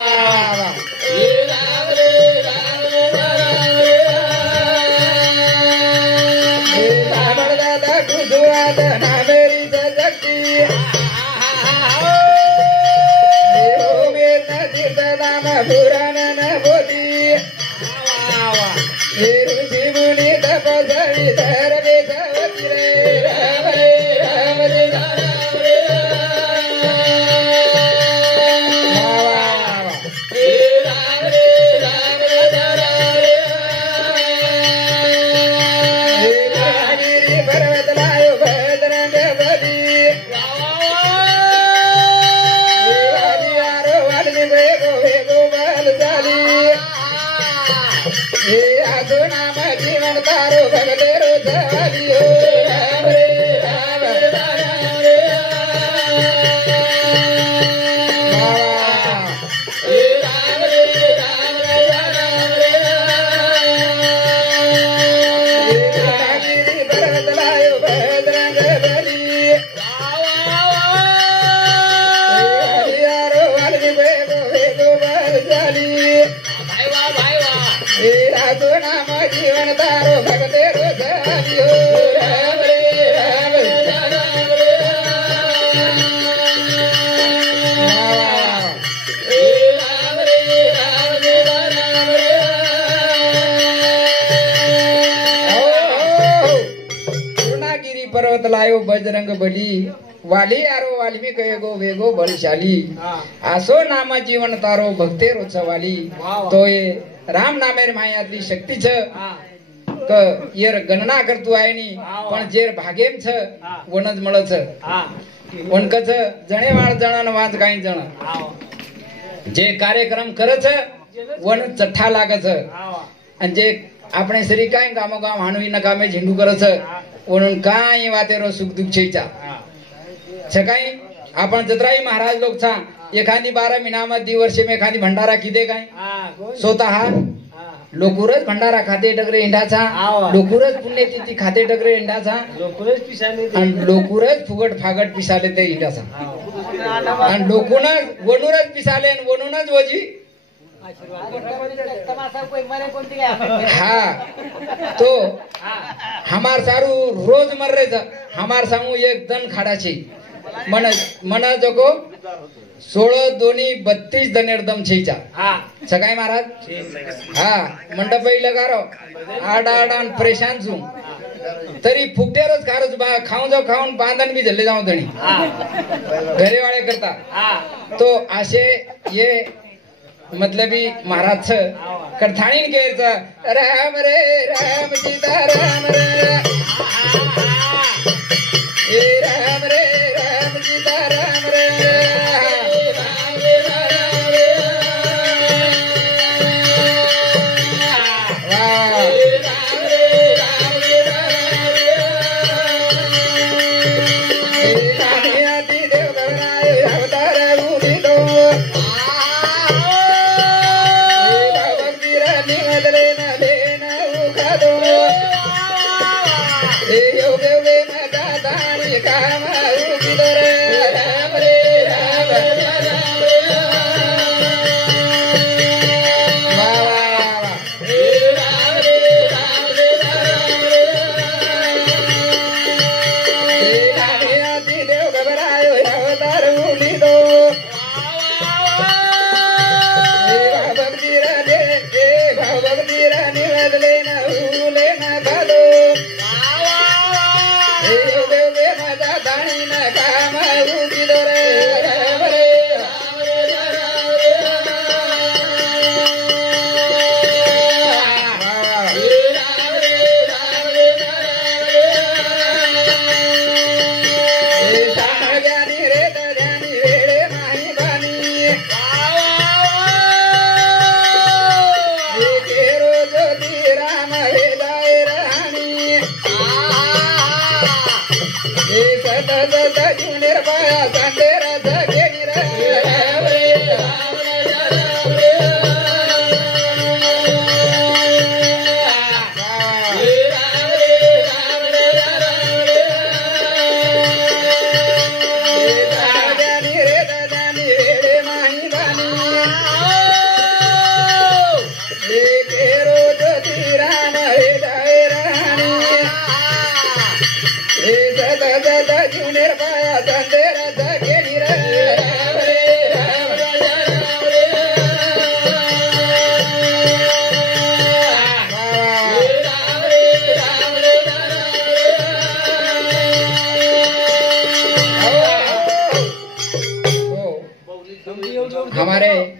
पर्वत लायो बजरंग बली वाली आरो वाल्मी कहेगो वेगो बलशाली आसो नामा जीवन तारो भक्ते रोचवाली तो ये राम नामेर मायातली शक्ती छ क येर गणना करतू आहे नी पण जेर भागेम छ वनज मळ छ वनकच जणेवाळ जणन वाज काही जण जे कार्यक्रम करच वन चठ्ठा लागच आणि जे આપણે સરી કાઈ ગામો ગામ હાણવી ન કામે ઝીંડું કરે છે ઓનું કાઈ વાતેરો સુખ દુઃખ છેચા છકાઈ आपण जत्राई महाराज लोक छा एखादी 12 महिन्यामध्ये वर्षे में एखादी भंडारा किदे काय स्वतः लोकुरच भंडारा खाते डगरे इंडाचा लोकुरच पुण्यतिथी खाते डगरे इंडाचा लोकुरच पिसाले आणि लोकुरच फुगट फागट पिसाले ते इंडाचा आणि लोकुनच वणूरच पिसाले आणि वणूनच वजी हाँ तो हमार सारू रोज मर रहे था हमार सामू एक दन खाड़ा छी मन जको 16 दोनी 32 दनेर दम छीचा सगाई महाराज हाँ मंडपई लगारो आडा आडा परेशान छू तरी फुकटेरच खारच बा खाऊन बांधन भी झले जाऊं धणी घरे वाले करता तो आशे ये मतलबी महाराज कथाणीन केरचा राम रे राम सीता राम रे ए राम रे राम सीता राम रे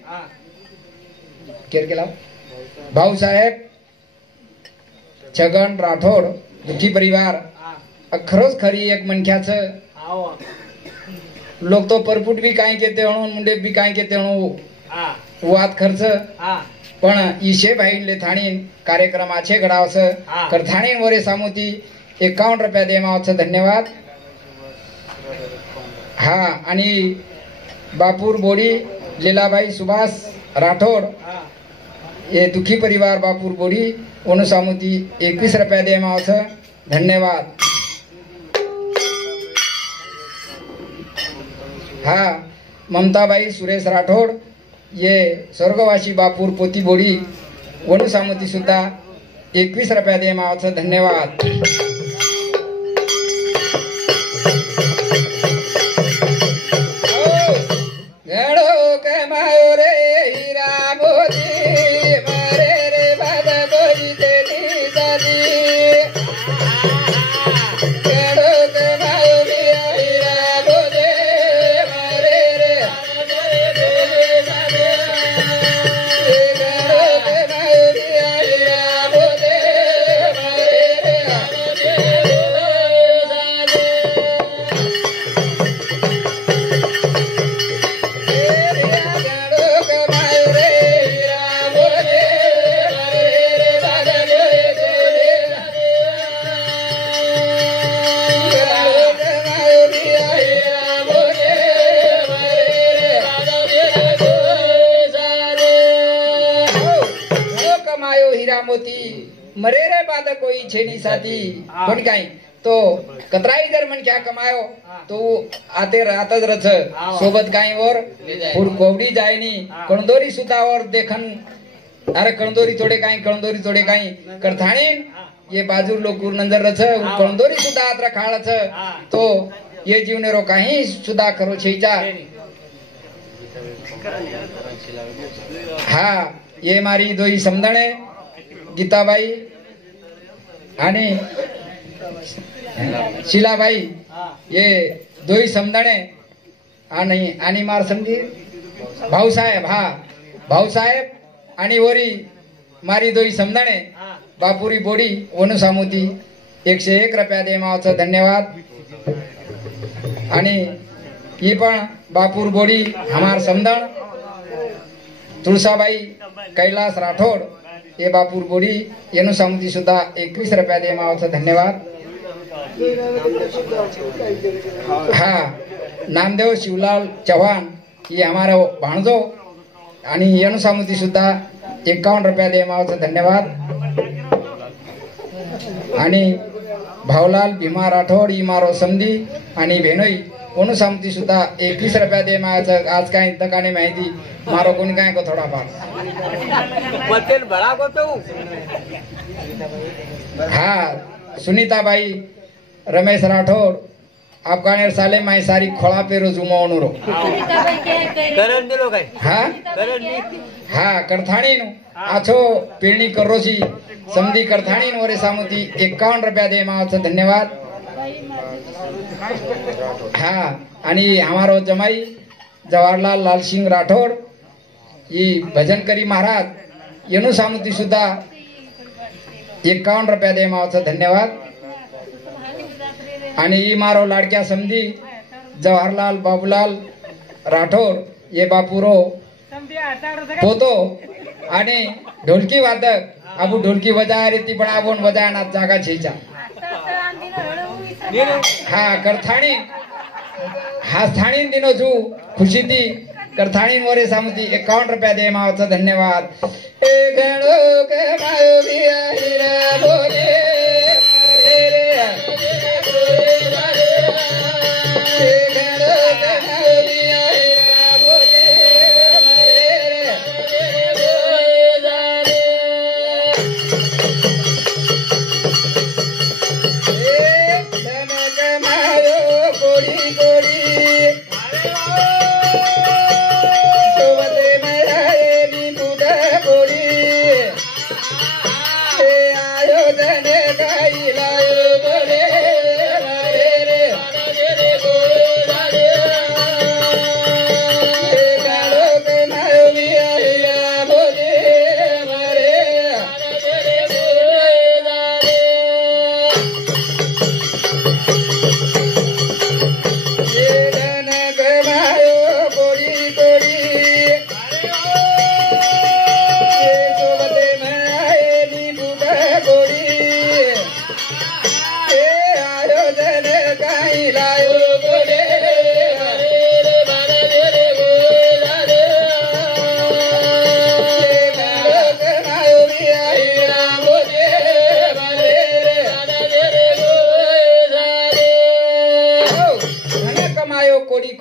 केर केला भाऊसाहेब छगन राठोड दुखी परिवार खरोच खरी एक मनख्याचं लोक तो परपुट बी काय केते म्हणून मुंडे बी काय केते म्हणून वाद खर्च पण इशे भाईले थाणी कार्यक्रमाचे घडावस कर थाणी वरे सामुती 51 रुपया देमावचं धन्यवाद. हा आणि बापूर बोडी लीलाबाई सुभाष राठोड ये दुखी परिवार बापूर बोडी अनुसामुती 21 रुपया देमावचं धन्यवाद. हा ममताबाई सुरेश राठोड ये स्वर्गवासी बापूर पोती बोडी वनुसामुती सुद्धा 21 रुपया देमावचं धन्यवाद. गडो कमायो रे हिरा मोती मरे रे बाद बोली तेरी दादी गडो कमायो रे हिरा मोती मरे रे गडो कमायो रे हिरा मोती मरे रे बाद कोई छेड़ी साथी पण काय तो कतराई जर मन क्या कमायो तो आते रातच रच सोबत काही वर फुल कोवडी जायनी कणदोरी सुतावर देखन अरे कणदोरी थोडे काही करथाणीन ये बाजू लोकूर नंदर रच कणदोरी सुद्धा आत्रा खाळच तो ये जीवने रो काही सुद्धा करो छेचा. हा ये मारी दोई समदणे गीताबाई आणि शिलाबाई ये दोई समदणे आणि मार समधी भाऊसाहेब. हा भाऊसाहेब आणि वरी मारी दोई समदणे बापुरी बोडी वनुसामुती 101 रुपया देमावचं धन्यवाद. आणि ही पण बापूर बोडी हमार समदण तुळसाबाई कैलास राठोड ये बापूर बोडी येनु सामुती सुद्धा 21 रुपया देमावचं धन्यवाद. हा नामदेव शिवलाल चव्हाण ये हमारा भाणजो आणि येनु सामुती सुद्धा 51 रुपया देमावचं धन्यवाद. आणि भावलाल भीमा राठोड ही मारो समधी आणि भेनोई कोणू सामती सुद्धा 21 रुपया देमावचं आज काय तकाने माहिती मारो कोणी काय को थोडा फार मतेन बड़ा को तो हा सुनीताबाई रमेश राठोड आपका साले माई सारी खोळा पेरो जुमावणो रो करण दिलो काय हा करण हा करथाणी नु आछो पेरणी करोसी समधी करथाणी वरे सामुती 51 रुपया देमावचं धन्यवाद. हा आणि हमारो जमाई जवाहरलाल लालसिंग राठोड ही भजनकरी महाराज येनु सामुती सुद्धा 51 रुपया देमावचं धन्यवाद. आणि ही मारो लाडक्या समधी जवाहरलाल बाबूलाल राठोड ये बापूरो पोतो आणि ढोलकी वादक आबू ढोलकी बजाय रे ती पण आपण बजायना जागा छेचा. हा करथाणी हा स्थानी दिनो छु खुशी ती करथाणी वरे सामुती 51 रुपया देमावचं धन्यवाद. ए गणो के मायो बिया हिरा बोले रे रे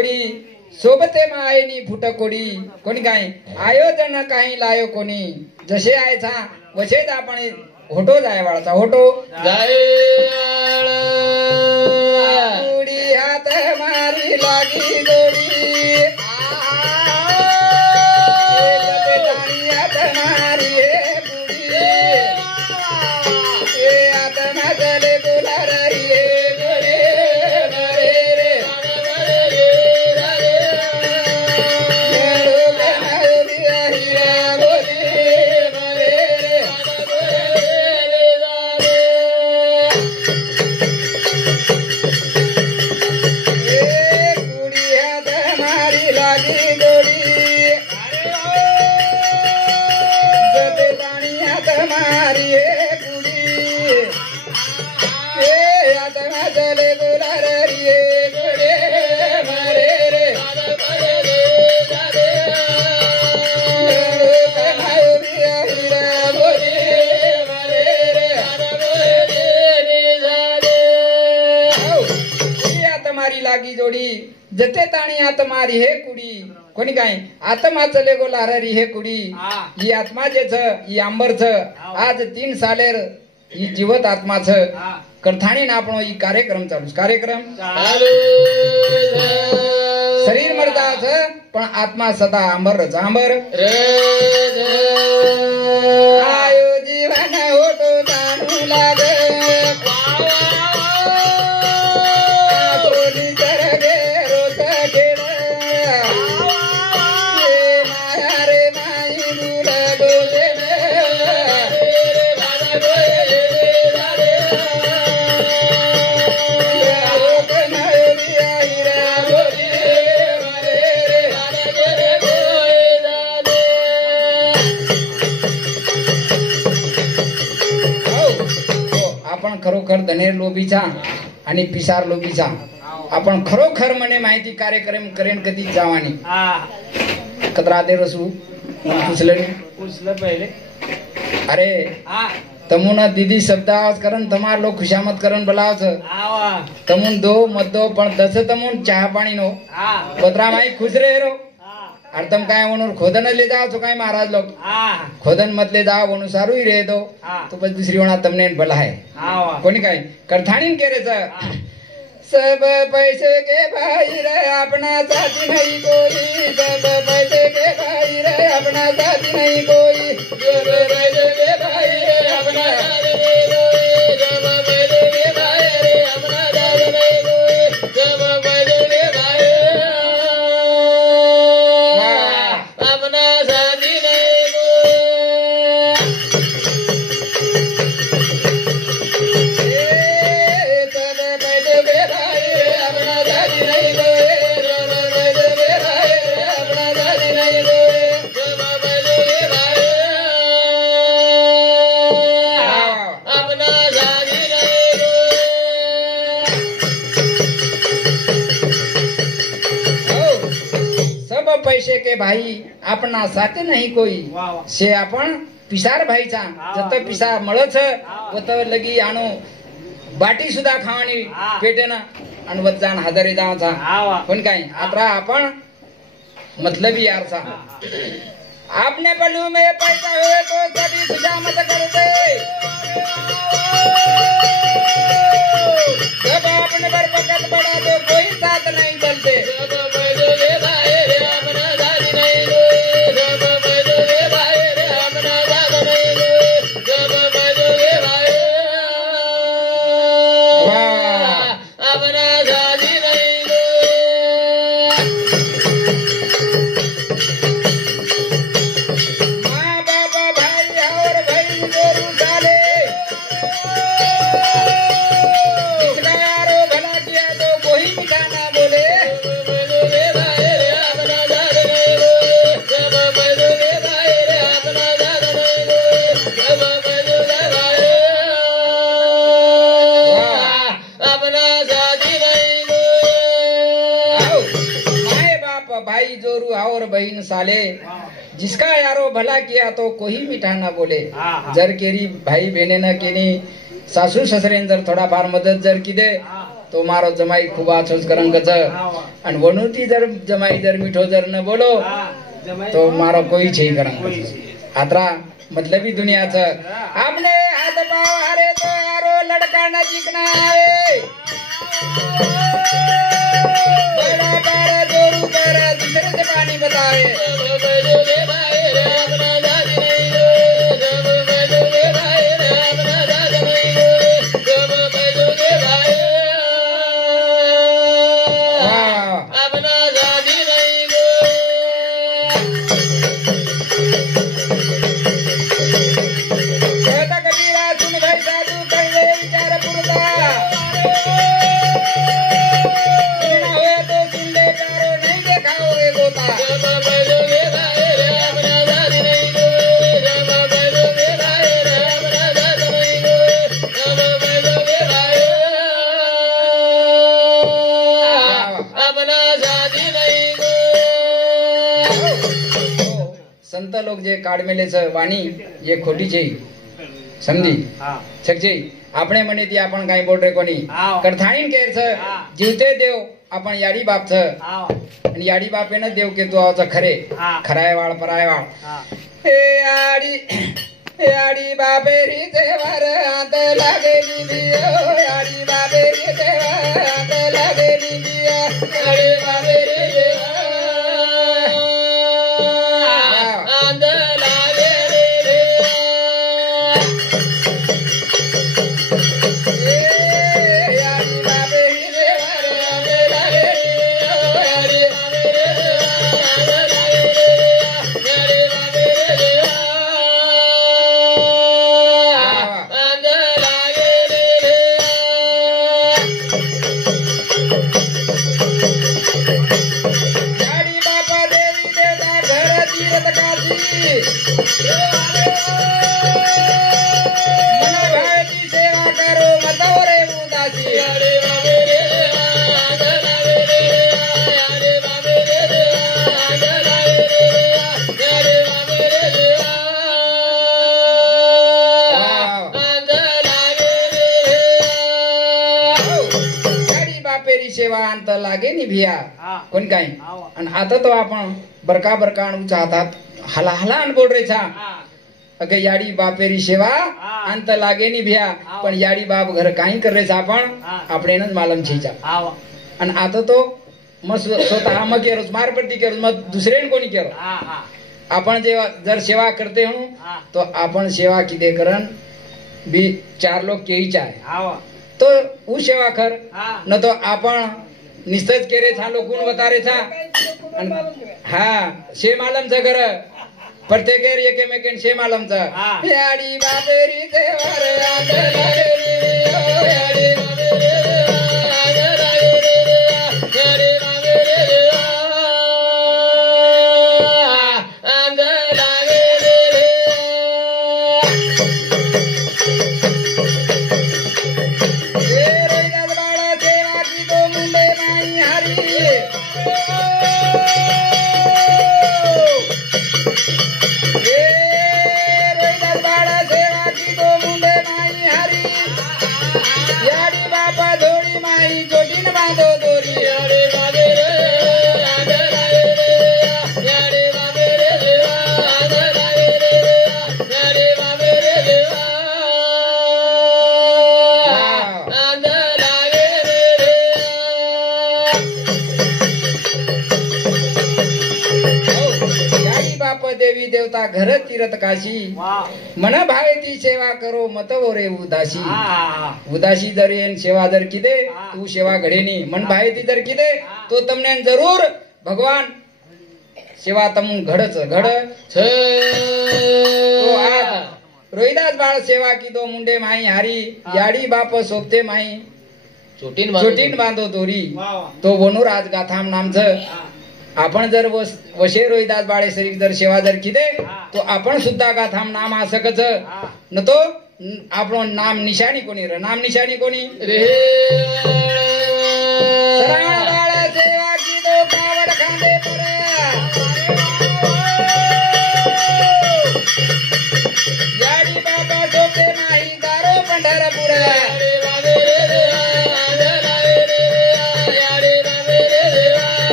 जोडी सोबते मायेनी फुट कोडी कोणी काय आयोजन काही लायो कोणी जसे आयचा वसेच आपण होटो जाय वाळचा होटो जाय जोडी हात मारी लागी जोडी हात मारी हे कुडी हात माझले गुलारी हे गोरे मरे रे लागी जोडी जते ताणी आत्मारी हे कुडी कोणी काय आत्मा चले गो लारारी हे कुडी ही आत्माचेच ही आंबरच आज 3 सालेर ही जीवत आत्माच कर्थाणी ना आपण ही कार्यक्रम चालू कार्यक्रम शरीर मरताच पण आत्मा सदा आंबरच आंबर आयो जीवन होतो जाणू लाग खरोखर धनेर लोभीचा आणि पिसार लोभीचा आपण खरोखर मने माहिती कार्यक्रम करेन कधी जावानी कतरा दे रसू पूछलं पहिले अरे तमुन दीदी शब्द आवाज करन तमार लोग खुशामत करन बोलावच तमुन दो मत दो पण दस तमुन चहा पाणी नो कतरा माई खुश रे रो अर्थम काय म्हणून खोदन ले जाओ तो काय महाराज लोग खोदन मत ले जाओ वनु सारू ही रहे दो तो बस दूसरी होना तमने भला है कोनी काय करथाणी के रे सब पैसे के भाई रे अपना साथी नहीं कोई सब पैसे के भाई रे अपना साथी नहीं कोई सब पैसे के भाई रे अपना साथी नहीं कोई सब पैसे के भाई रे अपना साथी नहीं कोई सब पैसे के भाई अपना साथी नहीं पैसे के भाई अपना साथे नहीं कोई से आपण पिसार भाईचा जत पिसा मळच वत लगी आणो बाटी सुद्धा खावानी पेटेना आणि वजान हजारी दावाचा पण काय आता आपण मतलबी यारचा आपने पल्लू में पैसा हुए तो कभी खुशामत करते जब आपने पर पकड़ पड़ा तो कोई साथ नहीं चलते बहन साले जिसका यारो भला किया तो कोई मिठा ना बोले जर केरी भाई बहने न केनी सासू ससरेन जर थोडा फार मदत जर की दे तो मारो जमाई खूप आछोच करंगच અને વનુથી જર જમાઈ જર મીઠો જર ન બોલો તો મારો કોઈ છે કરા આતરા મતલબી દુનિયા છે આપને હાથ પાવ હારે તો યારો લડકા નજીક ના આવે બડા બાર જોરું પર દૂસરે से पानी बतावे संत लोग जे काढ मेले छ वाणी ये खोटी છે સમજી શકજે આપણે મને ती आपण काही बोल रे कोणी करथाईन केर छ जीवते देव आपण याडी बाप छ आणि याडी बापे न देव के तू आवचा खरे खराय वाळ पराय वाळ ए याडी बापे री देवर हात लागेली बिया याडी बापे री देवर हात लागेली बिया याडी बापे री सेवा अंत लागे नि भिया कोण काय आणि आता तो आपण बरका बरका अणूच्या हातात हला हला अन बोल रे छा अगे याडी बापेरी सेवा अंत लागे नि भिया पण याडी बाप घर काही कर रे छा आपण नच मालम छीचा आणि आता तो मग स्वतः मग केरोस मारपट्टी केरोस मग दुसरेन कोणी केरो आपण जेव्हा जर सेवा करते हूं तो आपण सेवा किदे करन बी चार लोग केईचा आहे तो ऊ सेवा कर न तो आपण निस्तच केरे छा लोकून वतारे छा हा शे मालमचं घर प्रत्येक एकेमेकेन शे मालमचं याडी बाबेरी देवर देवी देवता घर तीरथ काशी मन भावे ती सेवा करो मत रे उदासी उदासी जर येन सेवा जर किदे तू सेवा घडेनी मन भावे ती जर किदे तो तमने जरूर भगवान सेवा तम घडच घड छ तो आज रोहिदास बाळ सेवा की दो मुंडे माई हारी याडी बाप सोपते माई चोटीन बांधो दोरी तो वनू राज गाथाम नामच आपण जर वशे रोहिदास बाळे शरीफ जर सेवा जर किदे तो आपण सुद्धा गाथाम नाम आसकच न तो आपण नाम निशाणी कोणी रे नाम निशाणी कोणी रे शरण बाळ सेवा की दो कावड खांदे पर याडी बाबा सोपे नाही दारो पंढरपूर याडी बाबे रे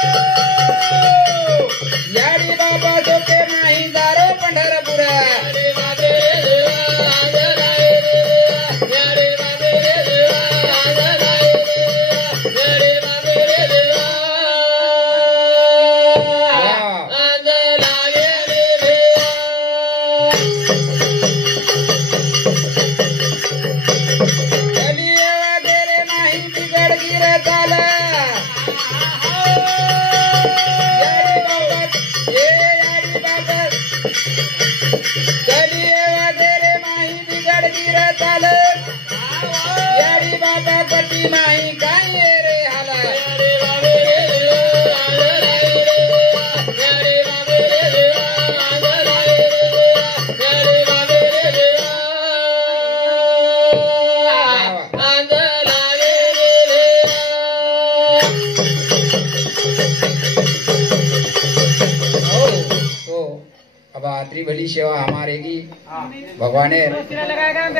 याडी बाबा सोके माही दारो पंढरपूर भली सेवा हमारे की भगवान